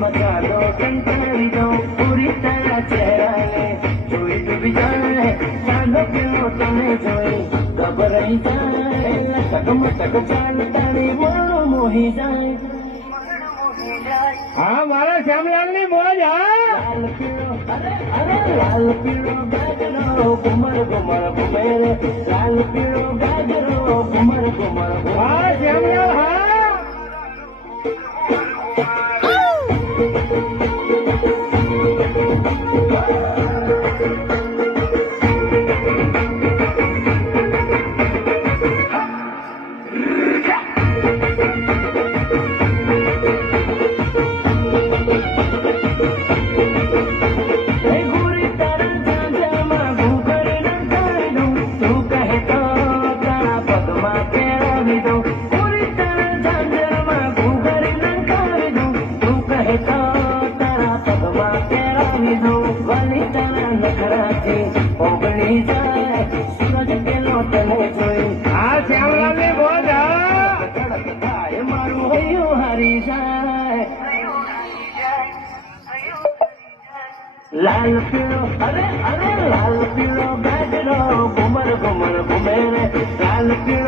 મચાલો કંટાળી દઉં પૂરી તારા ચહેરાને જોઈ ડૂબી જાય ચાલો પેલો તને જોઈ ગભરાઈ જાય ટકમટક ચાલ તારી વર્ણો મોહી જાય હા મારા શ્યામલાલ ની મોજ હા લાલ પીળો અરે લાલ પીળો ગાજરો ઘુમર ઘુમર ઘુમે રે લાલ પીળો ગાજરો ઘુમર ઘુમર હા શ્યામલાલ હા હા શ્યામલાલ ની મોજ હા મારું હૈયું હારી જાય લાલ પીળો અરે લાલ પીળો ગાજરો ઘુમર ઘુમર ઘુમે રે લાલ પીળો